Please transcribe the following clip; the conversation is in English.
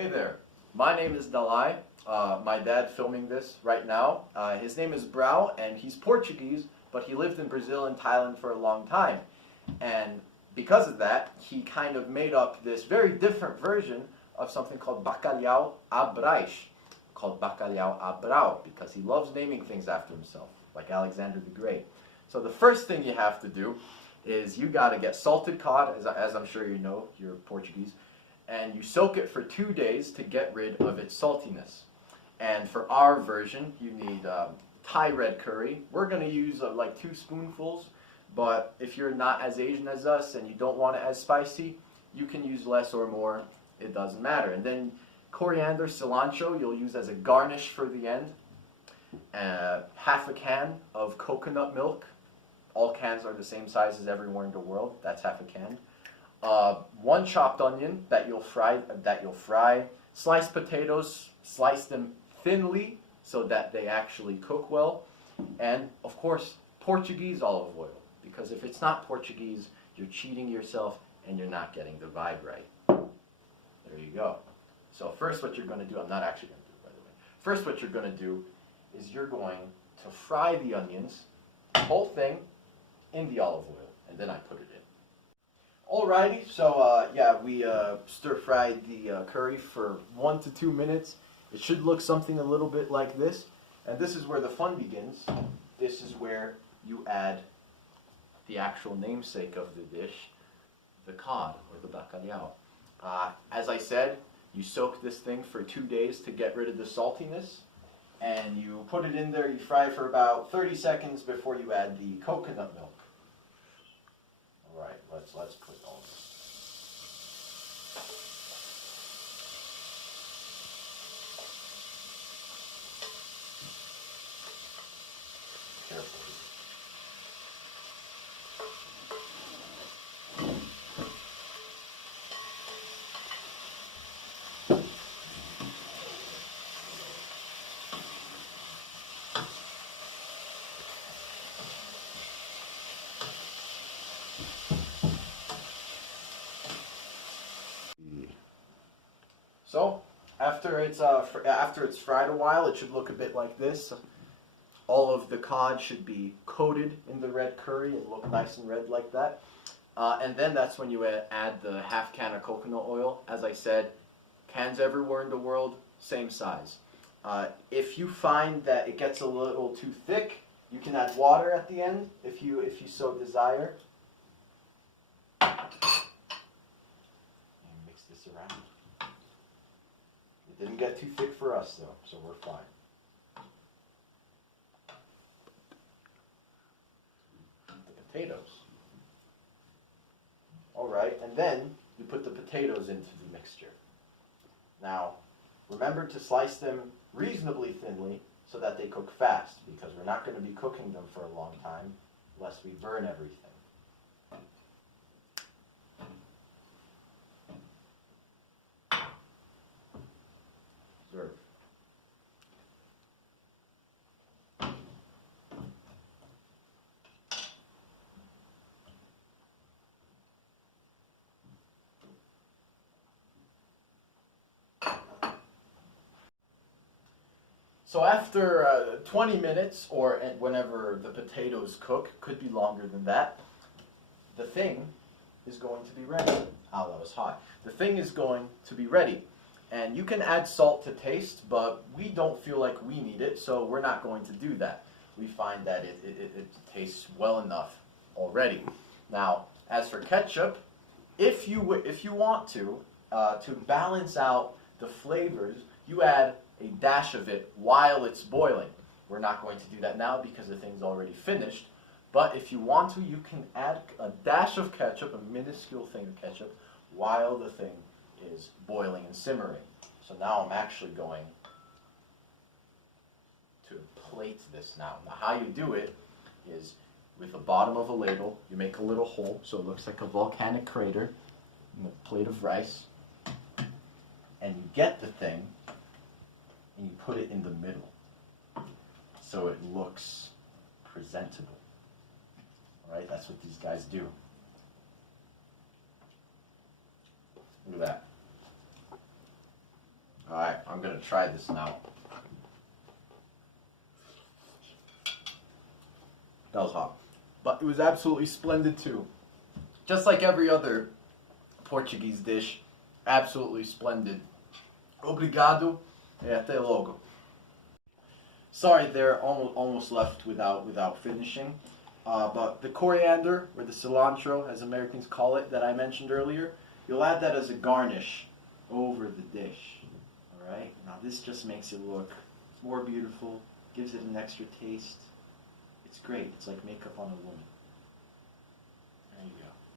Hey there, my name is Dalai. My dad filming this right now. His name is Brau and he's Portuguese, but he lived in Brazil and Thailand for a long time. And because of that, he kind of made up this very different version of something called Bacalhau à Brás, called Bacalhau à Brau, because he loves naming things after himself, like Alexander the Great. So the first thing you have to do is you got to get salted cod, as I'm sure you know, you're Portuguese, and you soak it for 2 days to get rid of its saltiness. And for our version, you need Thai red curry. We're going to use like 2 spoonfuls, but if you're not as Asian as us and you don't want it as spicy, you can use less or more. It doesn't matter. And then coriander, cilantro, you'll use as a garnish for the end. Half a can of coconut milk. All cans are the same size as everywhere in the world. That's half a can. 1 chopped onion that you'll fry. Sliced potatoes, slice them thinly so that they actually cook well. And of course, Portuguese olive oil. Because if it's not Portuguese, you're cheating yourself and you're not getting the vibe right. There you go. So first what you're going to do, I'm not actually going to do it by the way. First what you're going to do is you're going to fry the onions, the whole thing, in the olive oil. And then I put it in. Alrighty, so we stir fried the curry for 1 to 2 minutes. It should look something a little bit like this. And this is where the fun begins. This is where you add the actual namesake of the dish, the cod, or the bacalhau. As I said, you soak this thing for 2 days to get rid of the saltiness. And you put it in there, you fry it for about 30 seconds before you add the coconut milk. Alright, let's put all this. Carefully. So, after it's fried a while, it should look a bit like this. All of the cod should be coated in the red curry and look nice and red like that. And then that's when you add the half can of coconut oil. As I said, cans everywhere in the world, same size. If you find that it gets a little too thick, you can add water at the end if you so desire. And mix this around. It didn't get too thick for us though, so we're fine. The potatoes. Alright, and then you put the potatoes into the mixture. Now, remember to slice them reasonably thinly so that they cook fast, because we're not going to be cooking them for a long time unless we burn everything. Serve. So after 20 minutes, or whenever the potatoes cook, could be longer than that, the thing is going to be ready. Oh, that was hot. The thing is going to be ready. And you can add salt to taste, but we don't feel like we need it, so we're not going to do that. We find that it tastes well enough already. Now, as for ketchup, if you want to balance out the flavors, you add a dash of it while it's boiling. We're not going to do that now because the thing's already finished, but if you want to, you can add a dash of ketchup, a minuscule thing of ketchup, while the thing is boiling and simmering. So now I'm actually going to plate this now. Now how you do it is with the bottom of a ladle, you make a little hole so it looks like a volcanic crater in a plate of rice, and you get the thing and you put it in the middle so it looks presentable. Alright, that's what these guys do. Look at that. I'm gonna try this now. That was hot. But it was absolutely splendid too. Just like every other Portuguese dish, absolutely splendid. Obrigado e até logo. Sorry, they're almost left without finishing. But the coriander, or the cilantro, as Americans call it, that I mentioned earlier, you'll add that as a garnish over the dish. Alright? Now this just makes it look more beautiful, gives it an extra taste. It's great. It's like makeup on a woman. There you go.